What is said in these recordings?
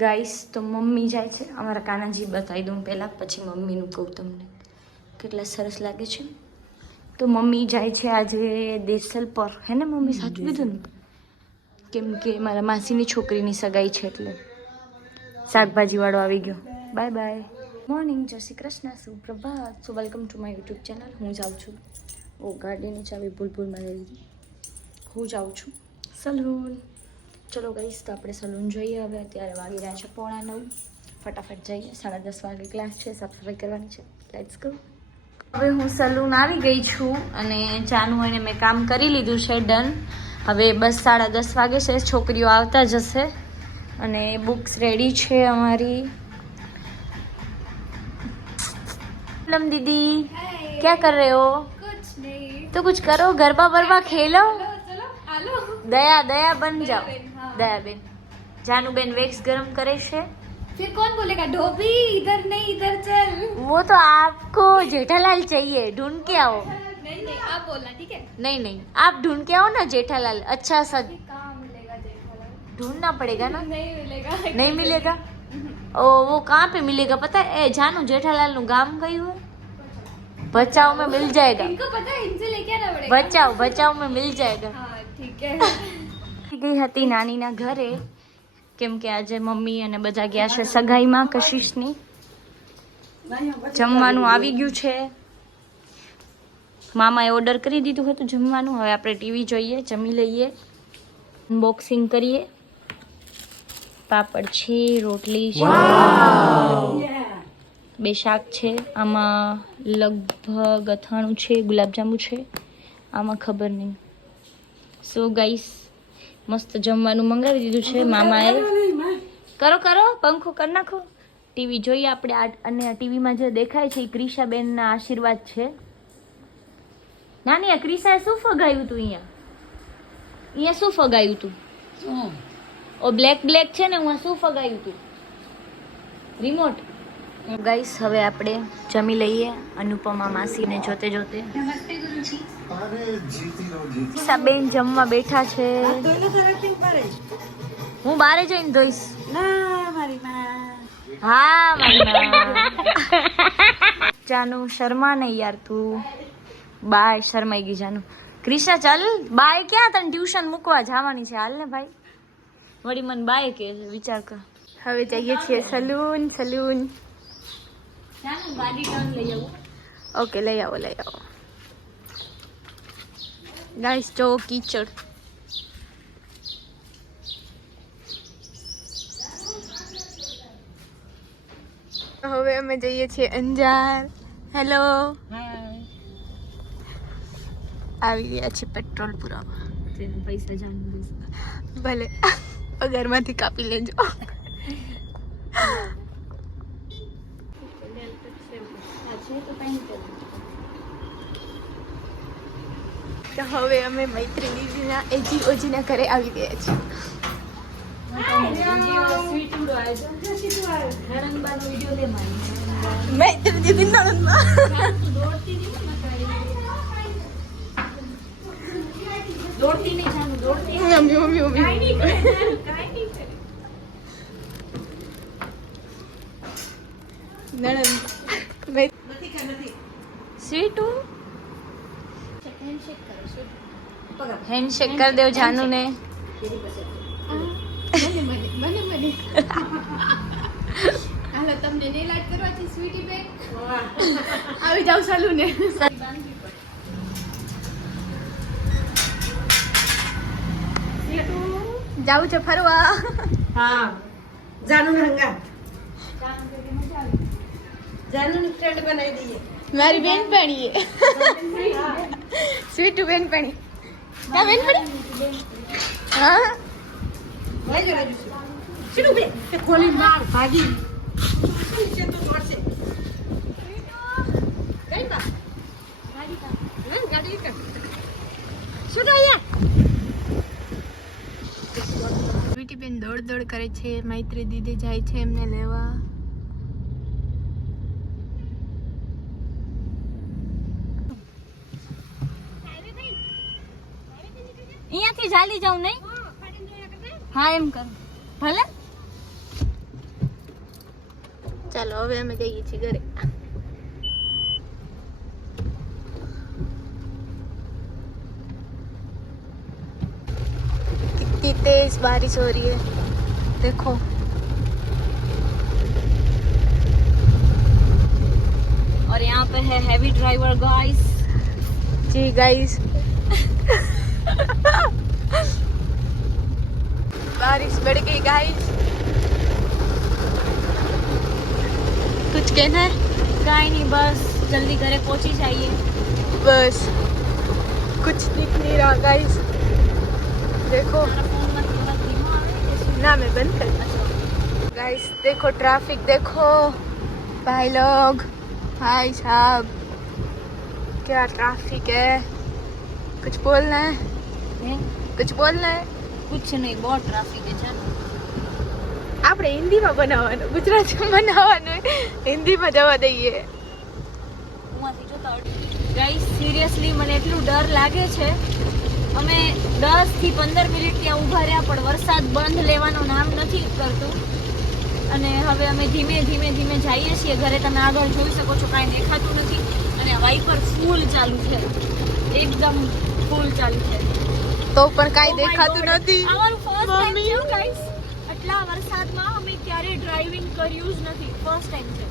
Guys તો mummy જાય છે, અમારા કાનાજી બતાવી દઉં પહેલાં, પછી મમ્મીનું કહું તમને કેટલા સરસ લાગે છે. તો મમ્મી જાય છે આજે દેસલ પર, હે ને મમ્મી? સાચું કીધું ને? કેમ કે મારા માસીની છોકરીની સગાઈ છે એટલે શાકભાજીવાળો આવી ગયો. By bye. મોર્નિંગ, જય શ્રી કૃષ્ણ, સુપ્રભાત. So welcome to my YouTube channel. હું જાઉં છું, ગાડીની ચાવી ભૂલમાં લઈ લીધી. હું જાઉં છું સલૂન. ચલો ગઈશ, તો આપણે સલૂન જોઈએ. હવે અત્યારે વાગી રહ્યા છે 9:15. ફટાફટ જઈએ, 10:30 વાગે ક્લાસ છે, સાફ સફાઈ કરવાની છે. Let's go. હવે હું સલૂન આવી ગઈ છું અને જાનું એને મેં કામ કરી લીધું છે, ડન. હવે બસ 10:30 વાગે છે, છોકરીઓ આવતા જશે અને બુક્સ રેડી છે અમારી. लम दीदी क्या कर रहे हो? कुछ नहीं तो कुछ करो, गरबा बरबा खेलो. चलो आलो दया दया बन जाओ. हाँ। दया बेन, जानू बेन वेक्स गरम करे છે. फिर कौन बोलेगा धोबी इधर नहीं इधर चल? वो तो आपको जेठालाल चाहिए, ढूंढ के आओ. नहीं नहीं आप बोलना ठीक है. नहीं नहीं, आप ढूंढ के आओ ना जेठालाल, अच्छा सा कहाँ मिलेगा जेठालाल? ढूंढना पड़ेगा ना. नहीं मिलेगा. नहीं मिलेगा. ओ वो कहाँ पे मिलेगा पता है? ए जानू जेठालाल નું ગામ કયું है? बचाओ में मिल जाएगा. इनको पता है, इनसे लेके आना पड़ेगा. बचाओ बचाओ में मिल जाएगा. हाँ ठीक है. ગઈ હતી નાનીના ઘરે, કેમ કે આજે મમ્મી અને બધા ગયા છે સગાઈમાં કશિશની. જમવાનું આવી ગયું છે, મામાએ ઓર્ડર કરી દીધું હતું જમવાનું. હવે આપણે ટીવી જોઈએ, જમી લઈએ, અનબોક્સિંગ કરીએ. પાપડ છે, રોટલી છે, 2 શાક છે, આમાં લગભગ અથાણું છે, ગુલાબજાંબુ છે, આમાં ખબર નહીં. સો ગાઈસ, મસ્ત જમવાનું મંગાવી દીધું છે મામાએ. કરો કરો, પંખો કરી નાખો. ટીવી જોઈએ આપણે. અને ટીવીમાં જે દેખાય છે એ ક્રિશાબેનના આશીર્વાદ છે. નાની, આ ક્રિશાએ શું ફગાવ્યું હતું? અહીંયા શું ફગાવ્યું હતું? ઓ બ્લેક બ્લેક છે ને, હું શું ફગાવ્યું હતું? રિમોટ. ગાઈસ, હવે આપણે જમી લઈએ અનુપમા માસીને જોતે જોતે. બેન જમવા બેઠા છે. હું બારે જઈને ધોઈશ. હા મારી જાનુ, શર્મા નહીં યાર તું. બાય, શર્માઈ ગઈ જાનુ. ક્રિશા ચાલ બાય. ક્યાં તને ટ્યુશન મૂકવા જવાની છે? હાલ ને ભાઈ. વળી મને બાય કે વિચાર કર. હવે જઈએ છીએ સલૂન. સલૂન ગાડી ટર્ન લઈ આવું. ઓકે, લઈ આવો લઈ આવો. ગાઈસ જો કીચડ. હવે અમે જઈએ છીએ અંજાર. હેલો, આવી ગયા છે પેટ્રોલ પુરાવા. પૈસા જાણ ભલે પગારમાંથી કાપી લેજો. તો હવે અમે મૈત્રી દીદીના એજી ઓજીના ઘરે આવી ગયા છીએ. મૈત્રી દીદી નણંદમાં દોડતી નહીં જાનું, દોડતી મમ્મી મમ્મી મમ્મી નણંદ સ્વીટુ. હેન્ડશેક કરી દેવ જાનુ ને. હાલો, તમને નેલ આર્ટ કરવા છે સ્વીટી બેન? આવી જાવ સલૂને. જાવું છે ફરવા. હા, જાનુ રંગા જાનુ ની ફ્રેન્ડ બનાવી દઈએ. મારી બેનપણી સ્વીટુ બેનપણી. ક્યાં બેનપણી? હા ભાઈ જોડે શીડું બે તે ખોલી માર ભાગી નીચે તો પડશે. કઈ બા ગાડી કા ગાડી કા શું અહીંયા? સ્વીટી બેન દોડ દોડ કરે છે. મૈત્રી દીદી જાય છે એમને લેવા. અહીંયાથી ચાલી જાઉં નહીં? હા એમ કર ભલે. ચાલો હવે અમે જઈએ છીએ ઘરે. कितनी तेज बारिश हो रही है देखो. और यहाँ पे है हैवी ड्राइवर गाइस. जी गाइस बारिश बढ़ गई गाइस. कुछ कहना है? काई नहीं, बस जल्दी घरे पहुंची जाइए. बस कुछ दिख नहीं रहा गाइस. देखो ना मैं बंद कर. गाइस देखो ट्रैफिक देखो. भाई लोग, भाई साहब क्या ट्रैफिक है. कुछ बोलना है? कुछ बोलना है? कुछ नहीं, बहुत ट्राफिक है. चल આપણે હિન્દીમાં બનાવવાનું, ગુજરાતીમાં બનાવવાનું, હિન્દીમાં જવા દઈએ. ગાઈસ સિરિયસલી મને એટલું ડર લાગે છે. અમે 10 થી 15 મિનિટ ત્યાં ઊભા રહ્યા પણ વરસાદ બંધ લેવાનું નામ નથી કરતું. અને હવે અમે ધીમે ધીમે ધીમે જઈએ છીએ ઘરે. તમે આગળ જોઈ શકો છો કાંઈ દેખાતું નથી અને વાઇપર ફૂલ ચાલુ છે, એકદમ ફૂલ ચાલુ છે. તો પણ કાંઈ દેખાતું નથી. અમારું ફર્સ્ટ ટાઈમ છે ગાઈસ. આટલા વરસાદમાં અમે ક્યારે ડ્રાઇવિંગ કર્યું જ નથી, ફર્સ્ટ ટાઈમ છે.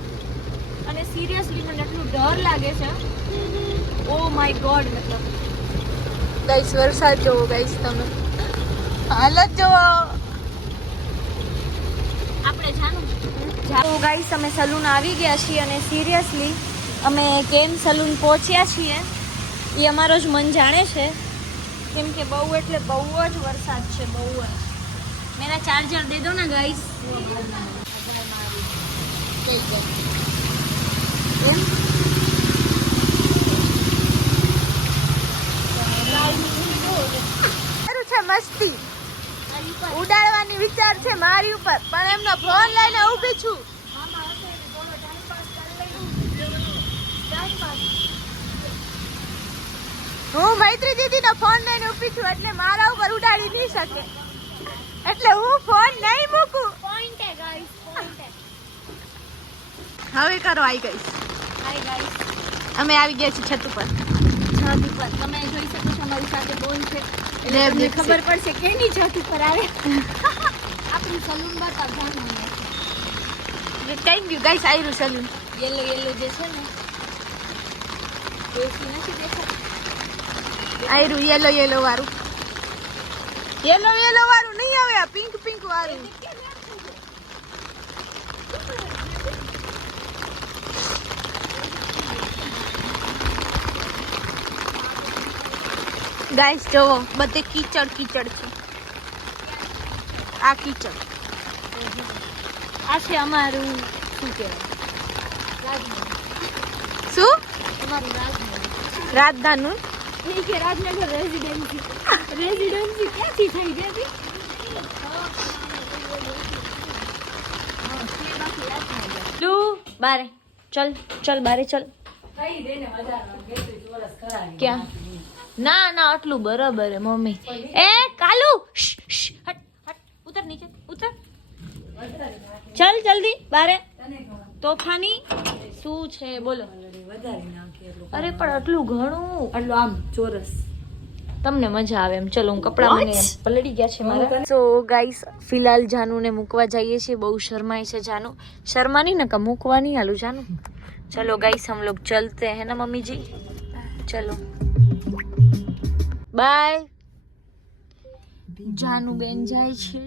અને સિરિયસલી મને એટલું ડર લાગે છે. Oh my God. મતલબ ગાઈસ વરસાદ જોવો ગાઈસ, તમે હાલત જોવો. આપણે જાનું તો ગાઈસ અમે સલૂન આવી ગયા છીએ અને સિરિયસલી અમે કેમ સલૂન પહોંચ્યા છીએ એ અમારો જ મન જાણે છે. કેમ કે બહુ એટલે બહુ જ વરસાદ છે, બહુ જ. मेरा चार्जर दे दो ना गाइस. છે મસ્તી ઉડાડવાની વિચાર છે મારી ઉપર, પણ એમનો ફોન લઈને ઊભી છું. હું મૈત્રી દીદીનો ફોન લઈને ઊભી છું એટલે મારા ઉપર ઉડાડી નહીં શકે, એટલે હું ફોન નહીં મૂકું. પોઈન્ટ હે ગાઈસ, પોઈન્ટ હે. હવે કરો આવી ગઈ. હાય ગાઈસ, અમે આવી ગયા છીએ છત ઉપર. છત ઉપર તમે જોઈ શકો છો અમારી સાથે બોન છે એટલે તમને ખબર પડશે કેની છત ઉપર આવે. આપણી સલૂન બતા જાણવું થેન્ક યુ ગાઈસ. આયરું સલૂન યેલો યેલો જે છે ને દેખી નથી દેખાતું. આયરું યેલો યેલો વાળું. યેલો યેલો વાળું નહીં આવે, આ પિંક પિંક વાળું. ગાઈસ જોવો બધે કીચડ કીચડ છે. આ કીચડ આ છે અમારું શું કહેવાય શું અમારું રાજનગર. રાજધાનું એ કે રાજનગર રેઝિડેન્સી ક્યાંથી થઈ ગઈ? લુ બારે ચલ ચલ બારે ચલ. ક્યાં? ના ના આટલું બરાબર હે મમ્મી. એ કાલુ હટ હટ ઉતર નીચે ઉતર. ચલ જલ્દી બારે. તોફાની શું છે બોલો? અરે પણ આટલું ઘણું, આટલું આમ ચોરસ તમને મજા આવે એમ. ચલો હું કપડા મને પલળી ગયા છે મારા. સો ગાઈસ ફિલહાલ જાનુને મૂકવા જઈએ છીએ. બહુ શરમાય છે જાનુ. શરમાની ને કા મૂકવા નહીં આલું જાનુ. चलो गाइस हम लोग चलते हैं ना मम्मी जी. चलो बाय. जानू बेन जाए छे.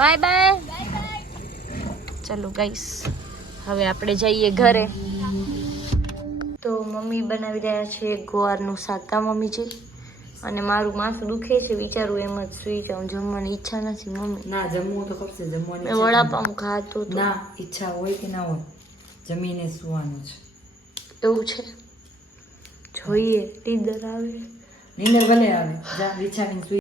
Bye bye. चलो गाइस હવે આપણે જઈએ ઘરે. તો મમ્મી બનાવી રહ્યા છે ગોવારનું શાક. કા મમ્મીજી? અને મારું માથું દુખે છે, વિચારું એમ જ સુઈ જાઉં. જમવાની ઈચ્છા નથી મમ્મી. ના જમવું તો ખપશે, જમવાની મેં વડાપાઉં ખાતું હતું. ના ઈચ્છા હોય કે ના હોય જમીને સુવાનું છે. એવું છે, જોઈએ. ટીદર આવે, નીંદર ભલે આવે, જા વિચારીને સુઈ